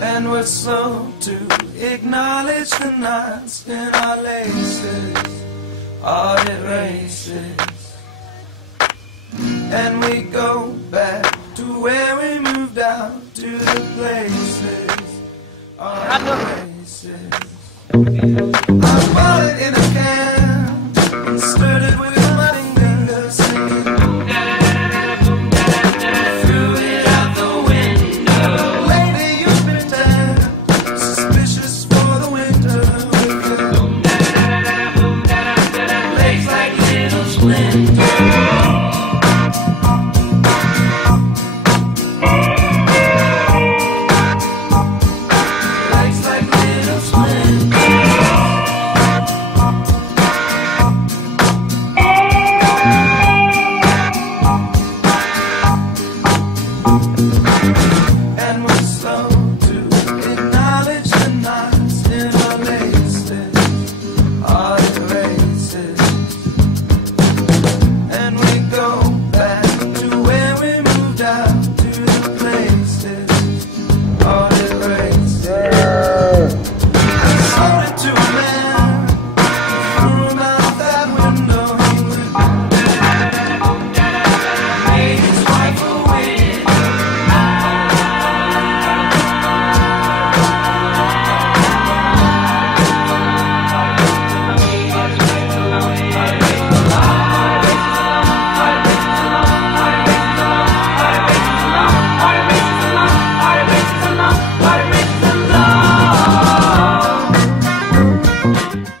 And we're slow to acknowledge the knots in our laces, audit races. And we go back to where we moved out, to the places, audit races. I'm